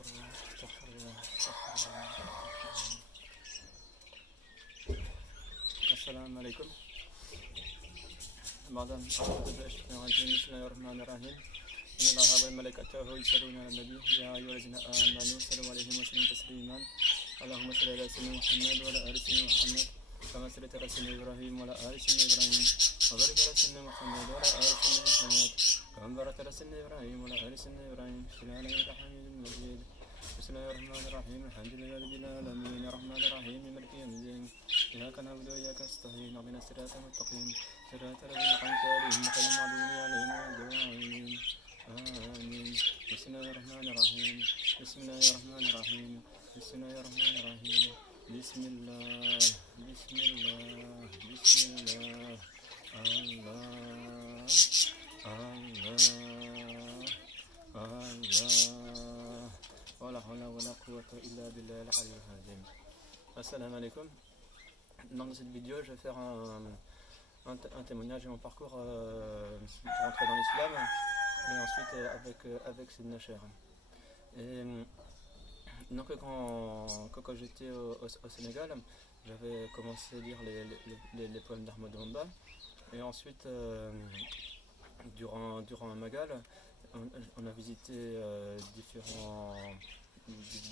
الله استغفر الله استغفر الله. السلام عليكم. بعد أن أعوذ بالله من الرجيم بسم الله الرحمن الرحيم. إن الله وملائكته يصلون على النبي يا أيها الذين آمنوا صلوا عليه وسلموا تسليما. اللهم صل على سيدنا محمد وعلى آل سيدنا محمد كما صليت على سيدنا إبراهيم وعلى آل سيدنا إبراهيم وبارك على سيدنا محمد وعلى آل سيدنا محمد كما باركت على سيدنا إبراهيم وعلى آل سيدنا إبراهيم في العالمين حميد مجيد. بسم الله الرحمن الرحيم الحمد لله رب العالمين الرحمن الرحيم مالك يوم الدين إياك نعبد وإياك نستعين اهدنا الصراط المستقيم صراط الذين أنعمت عليهم غير المغضوب عليهم ولا الضالين آمين. بسم الله الرحمن الرحيم بسم الله الرحمن الرحيم بسم الله الرحمن الرحيم بسم الله بسم الله بسم الله الله الله ولا حول ولا قوة إلا بالله العلي العظيم. Assalamu alaikum. Dans cette vidéo, je vais faire un témoignage de mon parcours pour rentrer dans l'islam et ensuite avec Sidna Cher. Et donc quand j'étais au Sénégal, j'avais commencé à lire les poèmes d'Ahmad Bamba et ensuite durant un magal, on a visité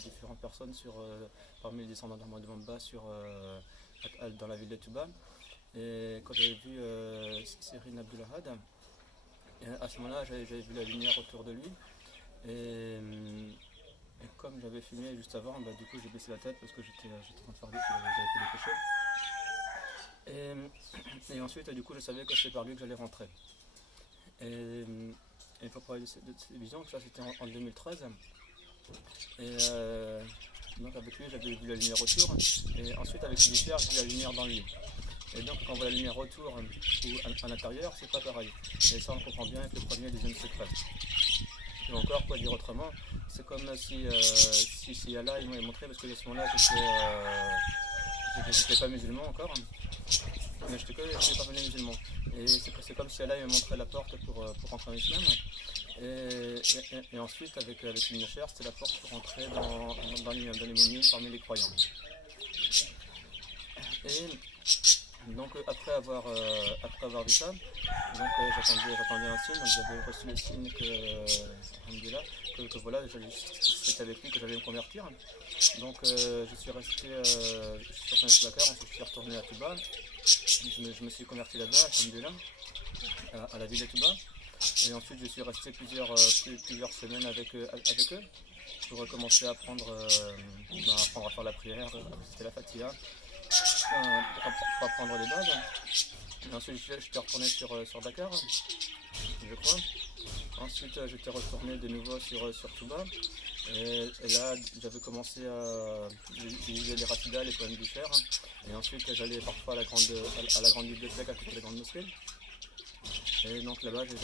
différentes personnes parmi les descendants d'Ahmad Bamba dans la ville de Touba. Et quand j'avais vu Sérine Abdulahad, à ce moment-là j'avais vu la lumière autour de lui et comme j'avais fumé juste avant, du coup j'ai baissé la tête parce que j'étais en train de faire j'avais fait des péchés. Et ensuite du coup je savais que c'était par lui que j'allais rentrer. Et pour parler de cette vision, ça c'était en 2013. Et donc avec lui j'avais vu la lumière autour et ensuite avec les lumières j'ai vu la lumière dans lui. Et donc quand on voit la lumière autour ou à l'intérieur, c'est pas pareil. Et ça on comprend bien avec le premier et le deuxième secret. Et encore, quoi dire autrement, c'est comme si Allah il m'avait montré, parce que à ce moment-là j'étais pas musulman encore, mais j'étais pas musulman. Et c'est comme si Allah il me montrait la porte pour rentrer en islam. Et ensuite avec une chair, c'était la porte pour rentrer dans les moumines parmi les croyants. Et donc après avoir vu ça, donc j'attendais un signe, donc j'avais reçu le signe que voilà, c'était avec lui que j'allais me convertir. Donc je suis resté sur Dakar, ensuite je suis retourné à Touba, je me suis converti là-bas, à la ville de Touba. Et ensuite je suis resté plusieurs semaines avec eux pour commencer à apprendre à faire la prière, c'était la Fatiha, pour apprendre les bases. Et ensuite j'étais retourné sur Dakar, je crois. Ensuite j'étais retourné de nouveau sur Touba. Et là j'avais commencé à utiliser les rapidas, les poèmes du Cher. Et ensuite j'allais parfois à la grande bibliothèque à côté de la grande mosquée. Et donc là-bas, quand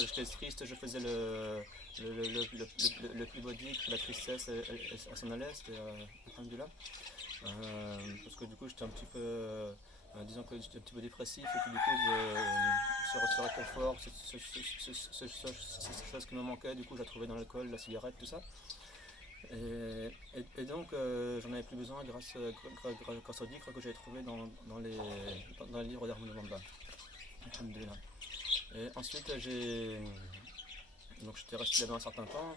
j'étais triste, je faisais le plus beau dhikr, la tristesse, elle s'en allait, c'était alhamdoulilah. Parce que du coup, j'étais un petit peu, disons que j'étais un petit peu dépressif, et puis du coup, ce réconfort, cette chose qui me manquait, du coup, je la trouvais dans l'alcool, la cigarette, tout ça. Et donc j'en avais plus besoin grâce au dhikr que j'avais trouvé dans les livres d'Ahmad Bamba. Et ensuite j'étais resté là-bas un certain temps.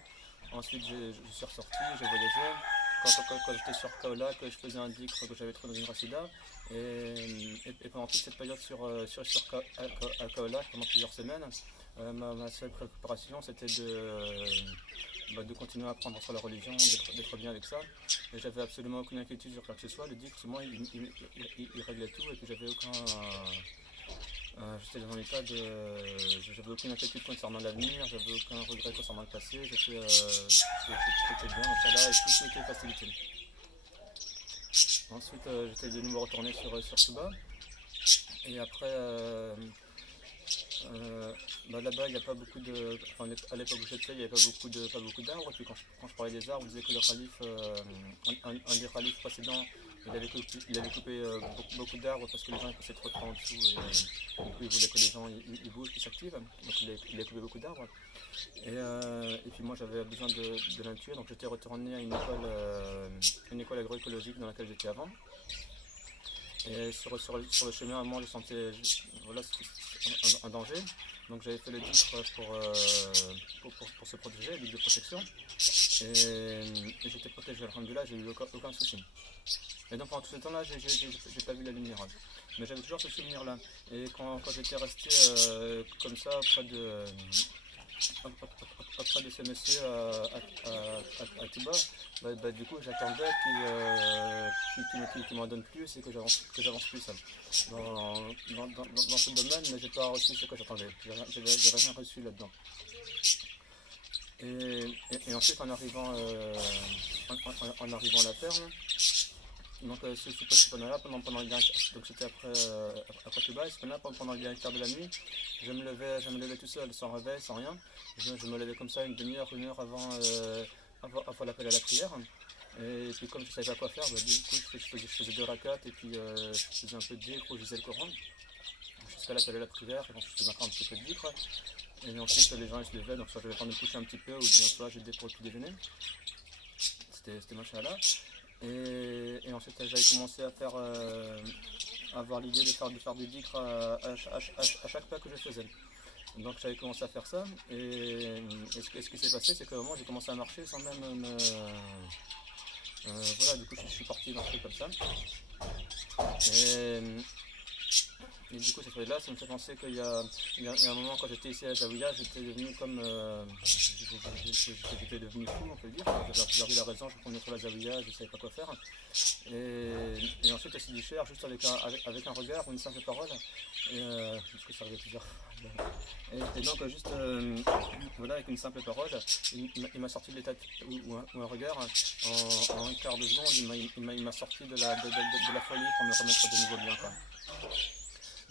Ensuite je suis ressorti, j'ai voyagé. Quand j'étais sur Kaolack, je faisais un dhikr que j'avais trouvé dans une rasida. Et pendant toute cette période à Kaolack, pendant plusieurs semaines, ma seule préoccupation c'était de continuer à apprendre sur la religion, d'être bien avec ça. Et j'avais absolument aucune inquiétude sur quoi que ce soit. Le dhikr, moi, il réglait tout et puis j'avais j'étais dans un état j'avais aucune inquiétude concernant l'avenir, j'avais aucun regret concernant le passé. J'étais bien, Inch'Allah, et tout était facilité. Ensuite, j'étais de nouveau retourné sur Touba. Et après, là-bas, il n'y a pas beaucoup de. Enfin, à l'époque où j'étais, il n'y avait pas beaucoup d'arbres. Et puis quand je parlais des arbres, je disais que le calife, un des califes précédents, il avait coupé beaucoup d'arbres parce que les gens ils passaient trop de temps en dessous et du coup il voulait que les gens ils bougent, qu'ils s'activent. Donc il a coupé beaucoup d'arbres. Et puis moi j'avais besoin de nature, donc j'étais retourné à une école agroécologique dans laquelle j'étais avant. Et sur le chemin, à un moment, je sentais voilà, un danger. Donc j'avais fait le titre pour se protéger, le de protection. Et j'étais protégé, alhamdoulilah, j'ai eu aucun souci. Et donc pendant tout ce temps-là, j'ai pas vu la lumière. Mais j'avais toujours ce souvenir-là. Et quand j'étais resté comme ça auprès de ce monsieur à Touba, du coup j'attendais qu'il m'en donne plus et que j'avance plus dans ce domaine, mais j'ai pas reçu ce que j'attendais. J'avais rien reçu là-dedans. Et ensuite en arrivant à la ferme, donc ce petit là pendant le dernier, donc c'était après Touba, et là pendant le dernier quart de la nuit, je me levais tout seul, sans réveil, sans rien. Je me levais comme ça une demi-heure, une heure avant l'appel à la prière. Et puis comme je ne savais pas quoi faire, du coup je faisais 2 rakats et puis je faisais un peu de dhikr ou je lisais le Coran jusqu'à l'appel à la prière, et ensuite je faisais encore un petit peu de dhikr. Et ensuite les gens ils se levaient, donc soit j'avais le temps de me coucher un petit peu ou bien soit j'étais pour le petit déjeuner. C'était machallah. Et ensuite j'avais commencé à avoir l'idée de faire des dhikr à chaque pas que je faisais. Donc j'avais commencé à faire ça, et ce qui s'est passé, c'est qu'à un moment j'ai commencé à marcher sans même me... voilà, du coup je suis parti marcher comme ça. Et du coup cette fois-là, ça me fait penser qu'il y a un moment quand j'étais ici à Zawiya, j'étais devenu comme... j'étais devenu fou, on peut le dire. J'avais perdu la raison, je prenais sur la Zawiya, je ne savais pas quoi faire. Et ensuite, elle s'est dit cher, juste avec un regard ou une simple parole. Parce que ça arrivait plusieurs fois. Et donc, juste voilà, avec une simple parole, il m'a sorti de l'état ou un regard. En un quart de seconde, il m'a sorti de la folie pour me remettre de nouveau bien, quoi.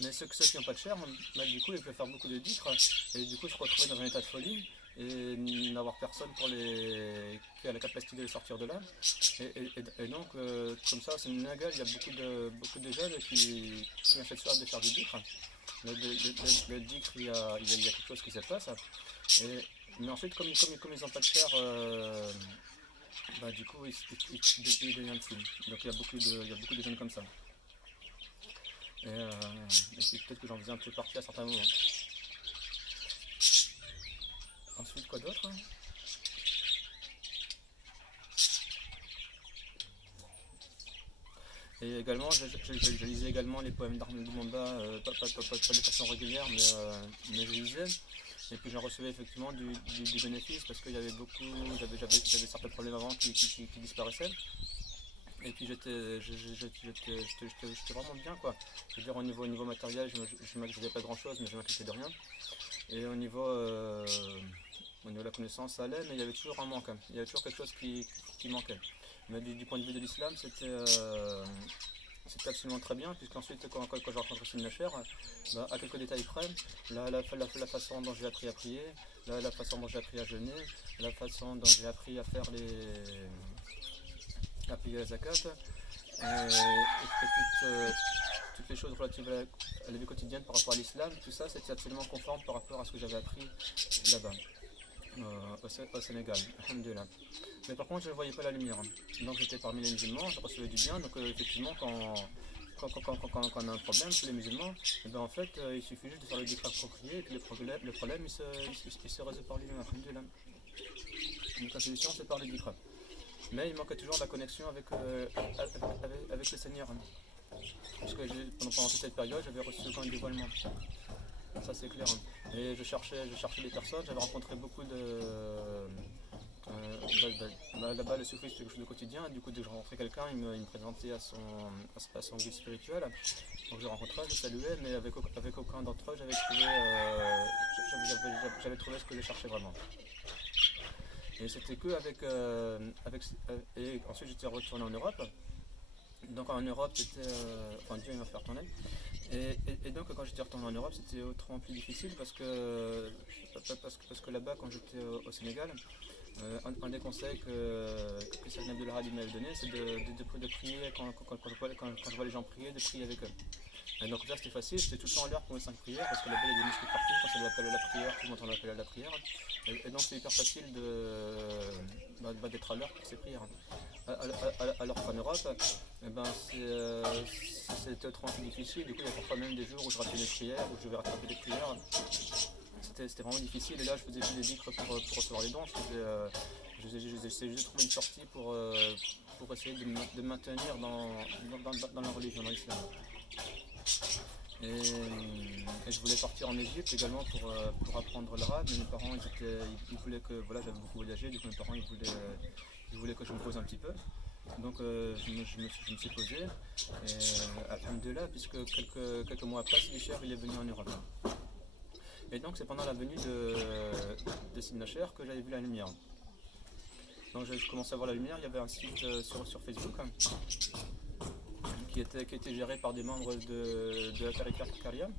Mais ceux qui n'ont pas de chair, du coup, ils peuvent faire beaucoup de dhikr. Et du coup, je me retrouvais dans un état de folie et n'avoir personne qui a la capacité de les sortir de là. Et donc, comme ça, c'est une nagale, il y a beaucoup de jeunes qui ont cette soif de faire du dhikr. Le dhikr, il y a quelque chose qui se passe. Mais ensuite, comme ils n'ont pas de chair, du coup, ils deviennent fous. Donc, il y a beaucoup de jeunes comme ça. Et peut-être que j'en faisais un peu partie à certains moments. Ensuite, quoi d'autre? Et également, je lisais également les poèmes d'Arnaud Lumumba, pas de façon régulière, mais je lisais. Et puis j'en recevais effectivement du bénéfice parce qu'il y avait j'avais certains problèmes avant qui disparaissaient. Et puis j'étais vraiment bien, quoi. Je veux dire, au niveau matériel, je m'inquiétais pas grand chose, mais je m'inquiétais de rien. Et au niveau de la connaissance, ça allait, mais il y avait toujours un manque. Il y avait toujours quelque chose qui manquait. Mais du point de vue de l'islam, c'était absolument très bien, puisqu'ensuite, quand j'ai rencontré Sine Nacher, à quelques détails près, la façon dont j'ai appris à prier, la façon dont j'ai appris à jeûner, la façon dont j'ai appris à faire à payer la zakat, et toutes les choses relatives à la vie quotidienne par rapport à l'islam, tout ça c'était absolument conforme par rapport à ce que j'avais appris là-bas, au Sénégal, alhamdoulilah. Mais par contre je ne voyais pas la lumière, donc j'étais parmi les musulmans, je recevais du bien, donc effectivement quand on a un problème chez les musulmans, en fait il suffit juste de faire le dhikr approprié et puis le problème il se résout par lui-même, alhamdoulilah. Donc la solution c'est par le dhikr. Mais il manquait toujours la connexion avec le Seigneur. Parce que pendant toute cette période, j'avais reçu aucun dévoilement. Ça c'est clair. Et je cherchais des personnes, j'avais rencontré beaucoup de... là-bas, le soufisme, c'est quelque chose de quotidien. Du coup, dès que je rencontrais quelqu'un, il me présentait à son guide spirituel. Donc je rencontrais, je saluais, mais avec aucun d'entre eux, j'avais trouvé ce que je cherchais vraiment. Et c'était que et ensuite j'étais retourné en Europe. Donc en Europe c'était... Dieu m'a fait retourner. Et donc quand j'étais retourné en Europe c'était autrement plus difficile parce que là-bas quand j'étais au Sénégal, Un des conseils que Sayyidina Abdullah Ali m'avait donné, c'est de prier quand je vois les gens prier, de prier avec eux. Et donc là c'était facile, j'étais tout le temps à l'heure pour mes 5 prières parce que là-bas il y a des muscles partout, quand c'est l'appel à la prière, tout le monde entend l'appel à la prière. Et donc c'est hyper facile d'être à l'heure pour ces prières. Alors qu'en Europe, eh ben, c'était autrement plus difficile, du coup il y a parfois même des jours où je ratais des prières, où je devais rattraper des prières. C'était vraiment difficile et là je faisais plus des dicres pour recevoir les dons, j'essayais juste de trouver une sortie pour essayer de me maintenir dans la religion, dans l'islam. Et je voulais partir en Égypte également pour apprendre l'arabe, mais mes parents ils voulaient que, voilà, j'avais beaucoup voyagé, du coup mes parents ils voulaient que je me pose un petit peu. Donc je me suis posé, et alhamdoulilah, puisque quelques mois après, Sidi Cher il est venu en Europe. Et donc c'est pendant la venue de Sidi Nacher que j'avais vu la lumière. Donc je commençais à voir la lumière, il y avait un site sur Facebook qui était géré par des membres de la Tariqa Karia.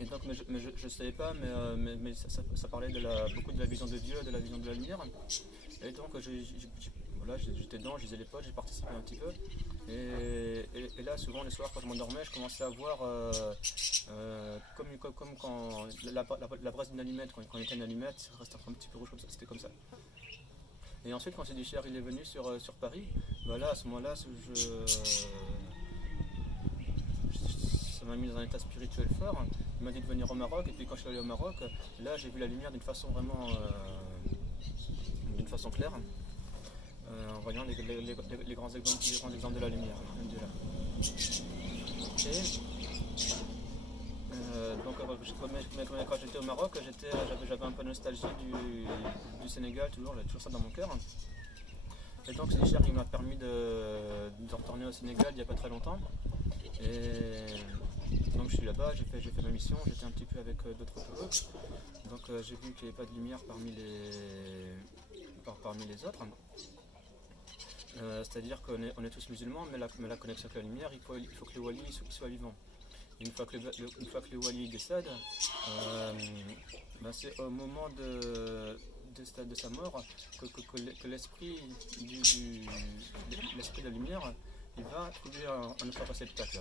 Et donc, mais je ne savais pas, mais ça parlait beaucoup de la vision de Dieu, de la vision de la lumière. Et donc voilà, j'étais dedans, je lisais les potes, j'ai participé un petit peu. Et là, souvent, les soirs, quand je m'endormais, je commençais à voir comme quand la brasse d'une allumette, quand il y a une allumette, ça reste un petit peu rouge comme ça, c'était comme ça. Et ensuite, quand Sidi Cher il est venu sur Paris, voilà, à ce moment-là, ça m'a mis dans un état spirituel fort. Il m'a dit de venir au Maroc, et puis quand je suis allé au Maroc, là j'ai vu la lumière d'une façon vraiment claire, en voyant les grands exemples de la lumière. Et donc quand j'étais au Maroc, j'avais un peu de nostalgie du Sénégal, j'avais toujours ça dans mon cœur. Et donc Sidi Cher il m'a permis de retourner au Sénégal il n'y a pas très longtemps. Et donc je suis là-bas, j'ai fait ma mission, j'étais un petit peu avec d'autres pilotes. Donc j'ai vu qu'il n'y avait pas de lumière parmi les autres. C'est-à-dire qu'on est tous musulmans, mais la connexion avec la lumière, il faut que le wali soit vivant. Et une fois que le wali décède, c'est au moment de sa mort que l'esprit de la lumière il va trouver un autre réceptacle.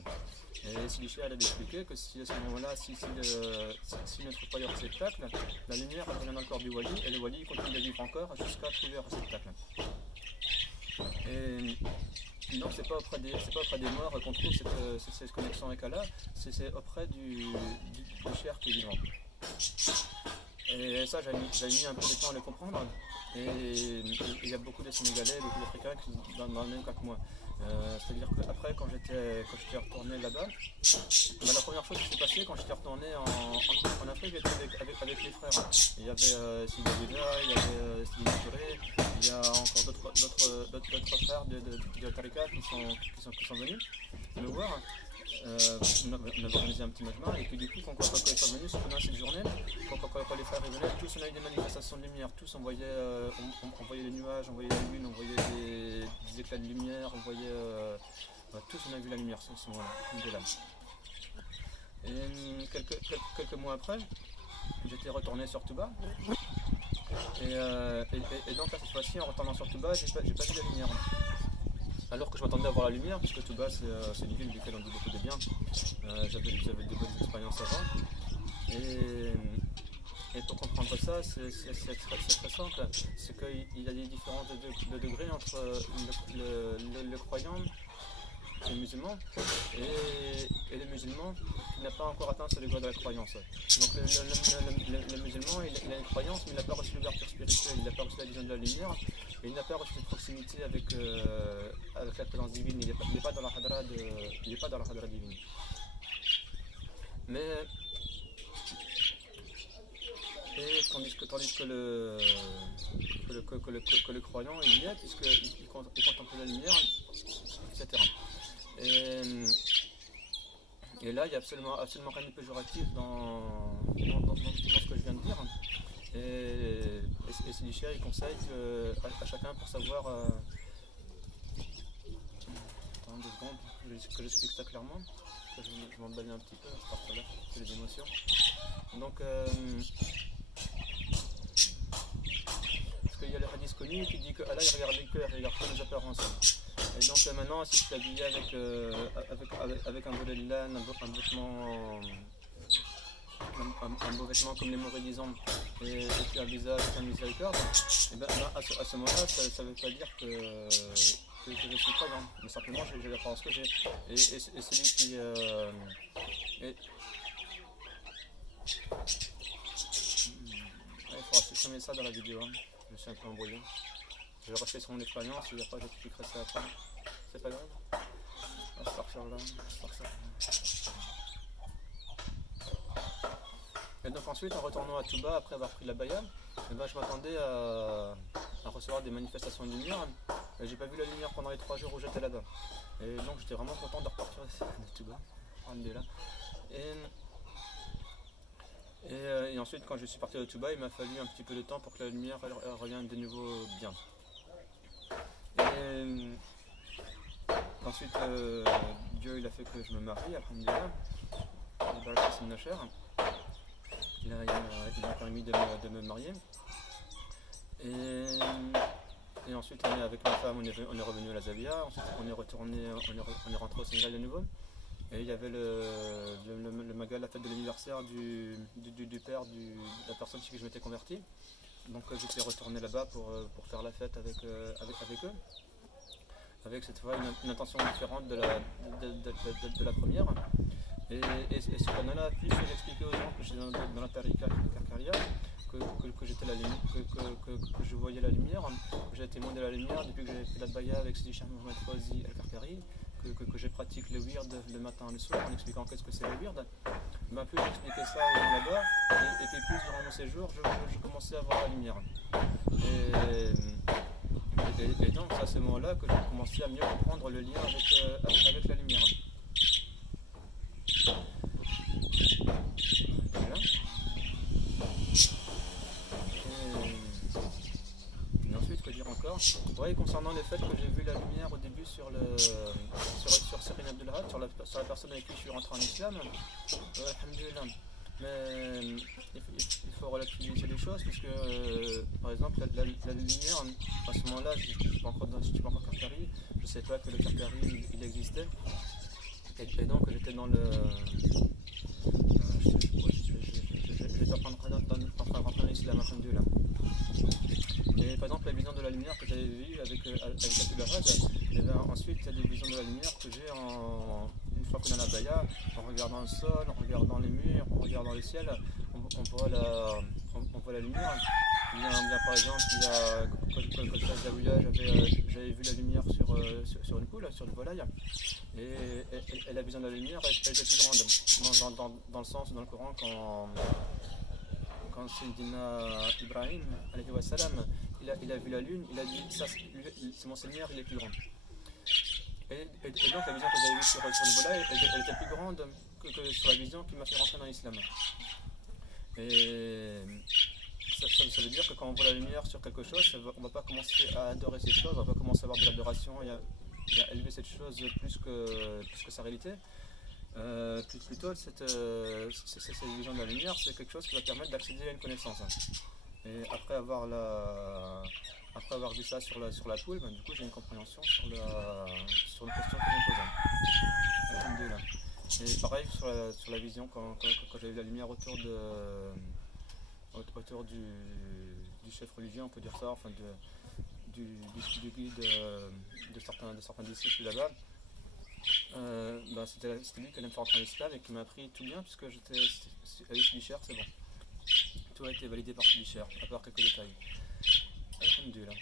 Et Sidi Cher avait expliqué que si à ce moment-là, s'il ne trouve pas de réceptacle, la lumière revient dans le corps du wali et le wali continue de vivre encore jusqu'à trouver un réceptacle. Et donc c'est pas auprès des morts qu'on trouve cette connexion avec Allah, c'est auprès du Cher qui est vivant. Et ça, j'avais mis un peu de temps à le comprendre. Et il y a beaucoup de Sénégalais, beaucoup d'Africains qui dans le même cas que moi. C'est-à-dire qu'après, quand j'étais retourné là-bas, la première chose qui s'est passée quand j'étais retourné en Afrique, j'étais avec les frères. Il y avait Sidi Abdullah, il y avait Sidi Touré, il y a encore d'autres frères de Tariqa qui sont venus me voir. On avait organisé un petit magma et puis du coup quand ils sont venus pendant cette journée, quand les frères venaient, tous on a eu des manifestations de lumière, tous on voyait les nuages, on voyait la lune, on voyait des éclats de lumière, on voyait tous on a vu la lumière ce moment-là. Et quelques mois après, j'étais retourné sur Touba et donc là cette fois-ci en retournant sur Touba, j'ai pas vu la lumière. Alors que je m'attendais à voir la lumière, puisque Touba c'est une ville duquel on dit beaucoup de bien. J'avais de bonnes expériences avant. Et pour comprendre ça, c'est très simple. C'est qu'il y a des différences de degrés entre le croyant, le musulman, et le musulman qui n'a pas encore atteint ce degré de la croyance. Donc le musulman, il a une croyance, mais il n'a pas reçu l'ouverture spirituelle, il n'a pas reçu la vision de la lumière. Et il n'a pas reçu cette proximité avec la présence divine, il n'est pas dans la hadra divine. Tandis que le croyant, il y est, puisqu'il contemple la lumière, etc. Et là, il n'y a absolument rien de péjoratif dans ce que je viens de dire. Et Sidi Cher, il conseille à chacun pour savoir. Attends 2 secondes, que j'explique ça clairement. Je m'emballe un petit peu, je pars par là, c'est les émotions. Donc, connu qui dit que Allah il regarde les cœurs, il regarde pas les apparences. Et donc maintenant, si tu es habillé avec un volet de laine, un beau vêtement comme les mauvais disons, et tu as un visage plein de miséricorde, et ben, à ce moment-là, ça ne veut pas dire que je suis croyant, mais simplement j'ai l'apparence que j'ai. Et celui qui. Il faudra supprimer ça dans la vidéo, hein. Je me suis un peu embrouillé. Je vais rester sur mon expérience, et après j'expliquerai ça après. C'est pas grave. On va sortir là. Et donc ensuite, en retournant à Touba, après avoir pris la baya, je m'attendais à recevoir des manifestations de lumière. Et j'ai pas vu la lumière pendant les 3 jours où j'étais là-bas. Et donc j'étais vraiment content de repartir de Touba. Et ensuite, quand je suis parti de Touba, il m'a fallu un petit peu de temps pour que la lumière elle revienne de nouveau bien. Et ensuite, Dieu il a fait que je me marie, alhamdoulilah. Il m'a permis de me marier. Et ensuite, on est avec ma femme, on est revenu à la Zavia. Ensuite, on est rentré au Sénégal de nouveau. Et il y avait le magal, la fête de l'anniversaire du père de la personne chez qui je m'étais converti. Donc j'étais retourné là-bas pour faire la fête avec eux. Avec cette fois une intention différente de la première. Et ce canal-là, plus j'expliquais aux gens que j'étais dans la Karkaria, que j'étais la lumière, que je voyais la lumière, que j'étais témoin de la lumière depuis que j'avais fait la baya avec Sidi Cheikh Mohamed Fawzi al-Karkari, que je pratique le wird le matin et le soir en expliquant qu'est-ce que c'est le wird. Ben, plus j'expliquais ça aux gens là-bas, et puis plus durant mon séjour, je commençais à voir la lumière. Et donc c'est à ce moment-là que j'ai commencé à mieux comprendre le lien avec la lumière. Voilà. Et ensuite, que dire encore? Ouais, concernant le fait que j'ai vu la lumière au début sur Serine Abdelhad, sur la personne avec qui je suis rentré en islam, alhamdoulilah. Mais il faut relativiser les choses puisque par exemple la lumière à ce moment-là je ne suis pas encore Karkari, je ne sais pas que le Karkari il existait et donc j'étais dans le j'étais en train de rentrer en islam alhamdoulilah. Et par exemple la vision de la lumière que j'avais vue avec Abdelhad, et bien ensuite il y a des visions de la lumière que j'ai une fois qu'on est à la baya, en regardant le sol, en regardant les murs, en regardant le ciel, on voit la lumière. Bien, par exemple, quand j'étais à Zawiya, j'avais vu la lumière sur une poule, sur une volaille. Et la vision de la lumière elle était plus grande. Dans le sens, dans le Coran, quand Sayyidina Ibrahim, alayhi wa salam, il a vu la lune, il a dit, c'est mon Seigneur, il est plus grand. Et donc la vision que j'avais vue sur le volaille, elle était plus grande que sur la vision qui m'a fait rentrer dans l'islam. Et ça veut dire que quand on voit la lumière sur quelque chose, on ne va pas commencer à adorer cette chose, on ne va pas commencer à avoir de l'adoration et à élever cette chose plus que sa réalité. Plutôt cette vision de la lumière, c'est quelque chose qui va permettre d'accéder à une connaissance. Et après avoir vu ça sur la poule, ben, du coup j'ai une compréhension sur une question que je me posais. Et pareil sur la vision quand j'ai vu la lumière autour du chef religieux, on peut dire ça, enfin du guide de certains disciples là-bas. C'était lui qui allait me faire entrer en islam et qui m'a appris tout bien puisque j'étais avec Bichère, c'est bon. Tout a été validé par Bichère, à part quelques détails. Alhamdoulilah.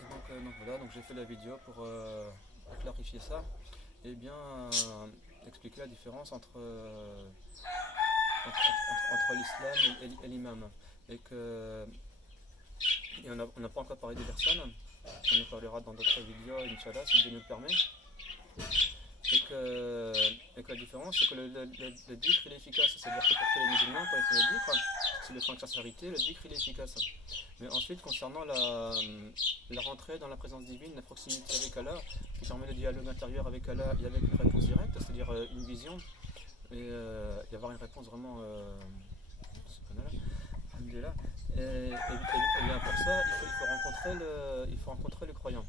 Donc voilà, donc j'ai fait la vidéo pour clarifier ça et bien expliquer la différence entre l'islam et l'imam. Et on n'a pas encore parlé des personnes, on en parlera dans d'autres vidéos, Inch'Allah, si Dieu nous le permet. Et que la différence, c'est que le dhikr il est efficace, c'est-à-dire que pour tous les musulmans, quand ils font le dhikr, c'est le avec sincérité, le dhikr il est efficace. Mais ensuite, concernant la rentrée dans la présence divine, la proximité avec Allah, qui permet le dialogue intérieur avec Allah et avec une réponse directe, c'est-à-dire une vision, et y avoir une réponse vraiment. Et bien pour ça, il faut rencontrer le croyant.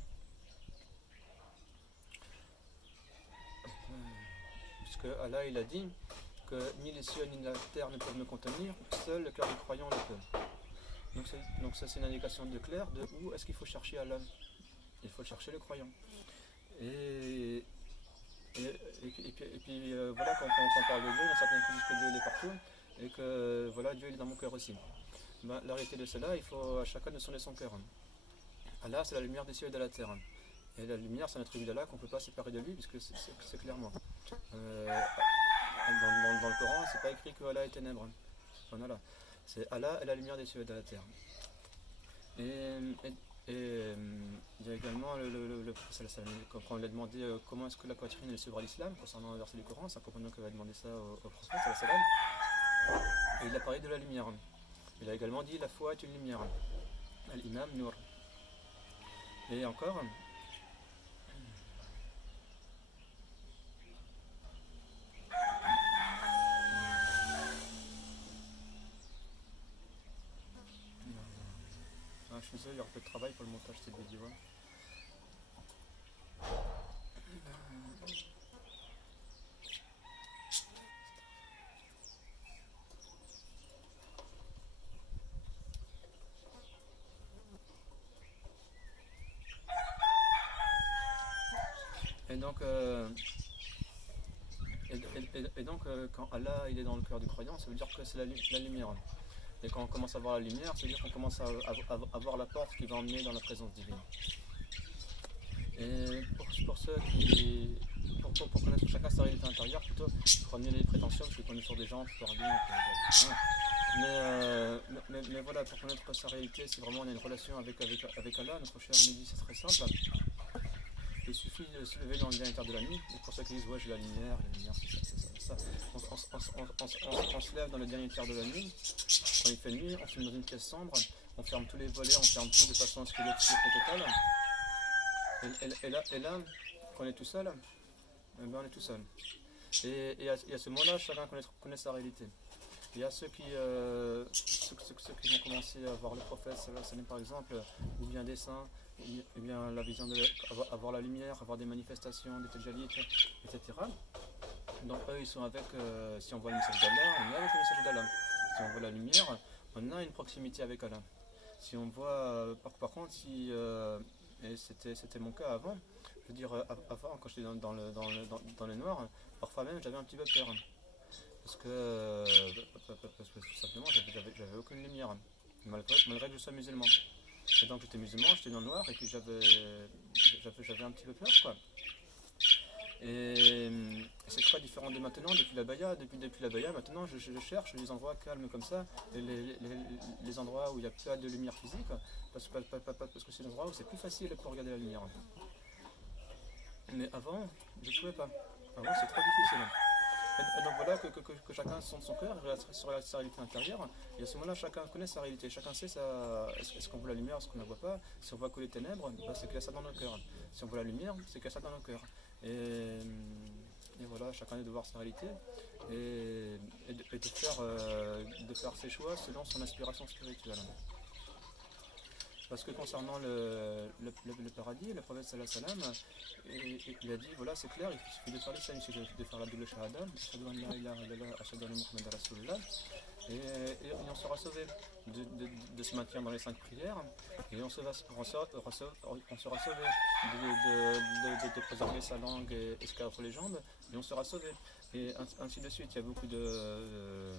Puisque Allah il a dit que ni les cieux ni la terre ne peuvent me contenir, seul le cœur du croyant le peut. Donc ça c'est une indication de clair de où est-ce qu'il faut chercher Allah. Il faut chercher le croyant. Et puis voilà, quand on parle de Dieu, il y a certains qui disent que Dieu il est partout et que voilà, Dieu il est dans mon cœur aussi. Ben, la réalité de cela, il faut à chacun de sonner son cœur. Allah c'est la lumière des cieux et de la terre. Et la lumière c'est un attribut d'Allah qu'on ne peut pas séparer de lui puisque c'est clairement. Dans le Coran, c'est pas écrit que Allah est ténèbres. Voilà. C'est Allah est la lumière des cieux et de la terre. Et il y a également le prophète quand on lui a demandé comment est-ce que la poitrine elle suivra l'islam concernant un verset du Coran, c'est un compagnon qui va demander ça au prophète et il a parlé de la lumière. Il a également dit la foi est une lumière. Al-Imam Nour. Et encore. Je suis désolé, il y aura peu de travail pour le montage de cette vidéo. Et donc, quand Allah il est dans le cœur du croyant, ça veut dire que c'est la lumière. Et quand on commence à voir la lumière, ça veut dire qu'on commence à voir la porte qui va emmener dans la présence divine. Et pour ceux qui... Pour connaître chacun sa réalité intérieure, plutôt, pour amener les prétentions, parce qu'on est sur des gens qui parlent bien. Mais voilà, pour connaître sa réalité, si vraiment on a une relation avec Allah, notre cher Mehdi, c'est très simple. Il suffit de se lever dans le dernier quart de la nuit. Et pour ceux qui disent, ouais, j'ai la lumière, c'est ça. On se lève dans le dernier quart de la nuit. Quand il fait nuit, on se met dans une pièce sombre. On ferme tous les volets, on ferme tout de façon à ce qu'il y ait totale. Et là, quand on est tout seul, ben on est tout seul. Et à ce moment-là, chacun connaît sa réalité. Il y a ceux qui vont commencer à voir le prophète, par exemple, ou bien des saints, ou bien la vision avoir la lumière, avoir des manifestations, des tajalites, etc. Donc eux, ils sont avec, si on voit le message d'Allah, on est avec le message d'Allah. Si on voit la lumière, on a une proximité avec Allah. Si on voit, par contre, et c'était mon cas avant, je veux dire, avant, quand j'étais dans le noir, parfois même j'avais un petit peu peur. Parce que tout simplement, j'avais aucune lumière, malgré que je sois musulman. Et donc j'étais musulman, j'étais dans le noir, et puis j'avais un petit peu peur, quoi. Et c'est très différent de maintenant, depuis la baya. Depuis la baya, maintenant, je cherche les endroits calmes comme ça, et les endroits où il n'y a pas de lumière physique, parce que c'est des endroits où c'est plus facile pour regarder la lumière. Mais avant, je ne pouvais pas. Avant, c'est trop difficile. Et donc voilà que chacun sonde son cœur sur sa réalité intérieure, et à ce moment-là chacun connaît sa réalité, chacun sait est-ce qu'on voit la lumière, est-ce qu'on ne la voit pas. Si on voit que les ténèbres, bah, c'est qu'il y a ça dans nos cœurs. Si on voit la lumière, c'est qu'il y a ça dans nos cœurs. Et voilà, chacun est de voir sa réalité et de faire ses choix selon son aspiration spirituelle. Parce que concernant le paradis, le prophète sallallahu alayhi wa sallam, il a dit, voilà, c'est clair, il suffit de faire les saints, il suffit de faire la double shahada, ashhadu an la ilaha illallah, ashhadu anna muhammadan rasulullah, et on sera sauvé de se maintenir dans les 5 prières, et on sera sauvé de préserver sa langue et se cabre les jambes, et on sera sauvé. Et ainsi de suite, il y a beaucoup de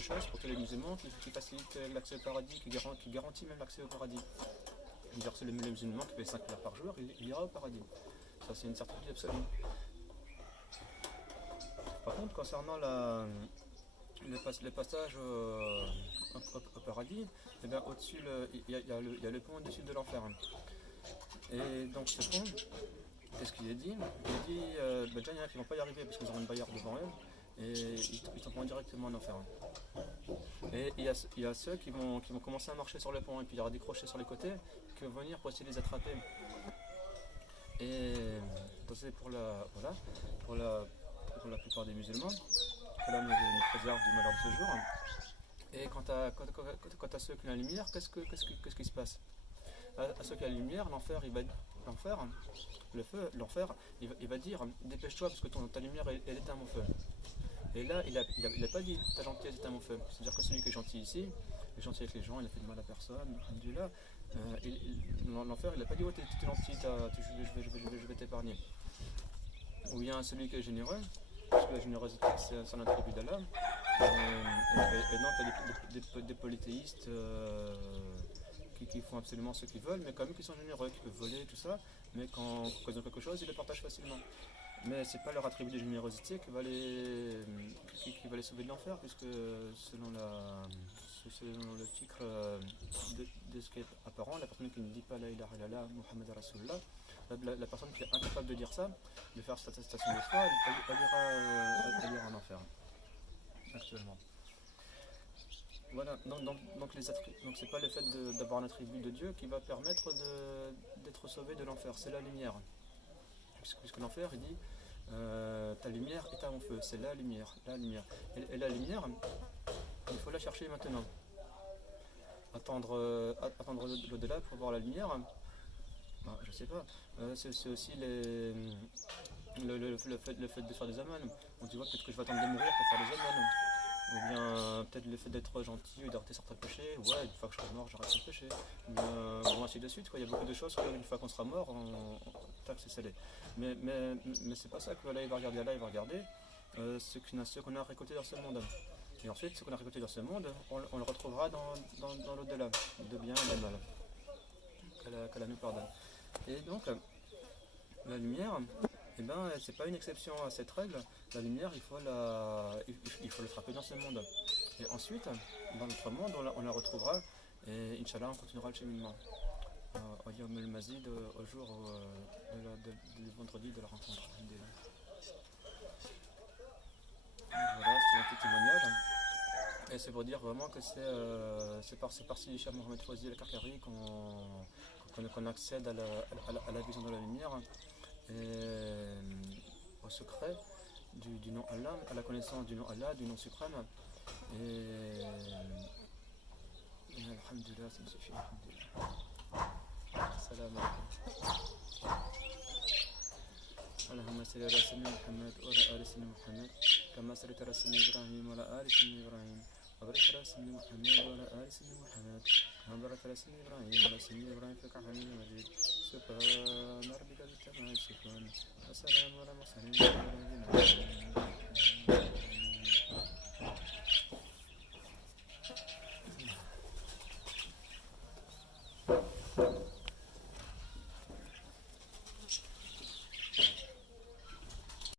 choses pour tous les musulmans qui facilitent l'accès au paradis, qui garantit même l'accès au paradis. C'est-à-dire que le musulman qui fait 5 prières par jour, il ira au paradis. Ça, c'est une certitude absolue. Par contre, concernant le passage au paradis, eh bien, au-dessus, il y a le pont au-dessus de l'enfer. Et donc ce pont, qu'est-ce qu'il est dit? Il dit, déjà il y en a qui ne vont pas y arriver parce qu'ils auront une barrière devant eux et ils tomberont directement en enfer. Et il y a ceux qui vont commencer à marcher sur le pont et puis il y aura des crochets sur les côtés qui vont venir pour essayer de les attraper. Et c'est pour la plupart des musulmans, cela nous préserve du malheur de ce jour. Et quant à ceux qui ont la lumière, qu'est-ce qui se passe? à ceux qui ont la lumière, l'enfer, le feu, l'enfer, il va dire dépêche-toi parce que ta lumière elle éteint mon feu. Et là, il a pas dit ta gentillesse éteint mon feu. C'est-à-dire que celui qui est gentil ici, il est gentil avec les gens, il a fait de mal à personne, alhamdoulilah. L'enfer, il n'a pas dit oh, t'es gentil, je vais t'épargner. Ou bien celui qui est généreux, parce que la générosité c'est un attribut d'Allah. Et donc, il y a des polythéistes qui font absolument ce qu'ils veulent, mais quand même qui sont généreux, qui peuvent voler, tout ça, mais quand ils ont quelque chose, ils le partagent facilement. Mais c'est pas leur attribut de générosité qui va les sauver de l'enfer, puisque selon, selon le titre de ce qui est apparent, la personne qui ne dit pas la ilaha illallah, Muhammad Rasulullah, la personne qui est incapable de dire ça, de faire cette attestation de foi, elle ira en enfer, actuellement. Voilà, donc c'est pas le fait d'avoir un attribut de Dieu qui va permettre d'être sauvé de l'enfer, c'est la lumière. Puisque l'enfer il dit ta lumière est à mon feu, c'est la lumière. Et la lumière, il faut la chercher maintenant. Attendre l'au-delà pour voir la lumière, je sais pas. C'est aussi le fait de faire des amans. On dit peut-être que je vais attendre de mourir pour faire des amans. Ou bien peut-être le fait d'être gentil et d'arrêter certains péchés. Ouais, une fois que je serai mort, j'arrête ce péché. Ou bien, bon, ainsi de suite. Quoi. Il y a beaucoup de choses qu'une fois qu'on sera mort, tac, c'est scellé. Mais c'est pas ça que Allah il va regarder. Allah il va regarder ce qu'on a récolté dans ce monde. Et ensuite, ce qu'on a récolté dans ce monde, on le retrouvera dans l'au-delà, de bien et de mal. Qu'Allah nous pardonne. Et donc, la lumière, eh ben, c'est pas une exception à cette règle. La lumière, il faut le frapper dans ce monde. Et ensuite, dans notre monde, on la retrouvera. Et Inch'Allah, on continuera le cheminement. Au Yom el-Mazid, au jour du vendredi de la rencontre. Voilà, c'est un petit témoignage. Et c'est pour dire vraiment que c'est par si Cheikh Mohamed Fouazi al-Karkari qu'on accède à la vision de la lumière. Et au secret du nom Allah, à la connaissance du nom Allah, du nom suprême. Et alhamdulillah, ça me suffit. Salam alaikum. اللهم صل على سيدنا محمد وعلى آل سيدنا محمد كما صليت على سيدنا إبراهيم وعلى آل سيدنا إبراهيم وبارك على سيدنا محمد وعلى آل سيدنا محمد كما باركت على سيدنا إبراهيم وعلى سيدنا إبراهيم في حميد مجيد سبحان ربك رب العزة عما يصفون وسلام على المرسلين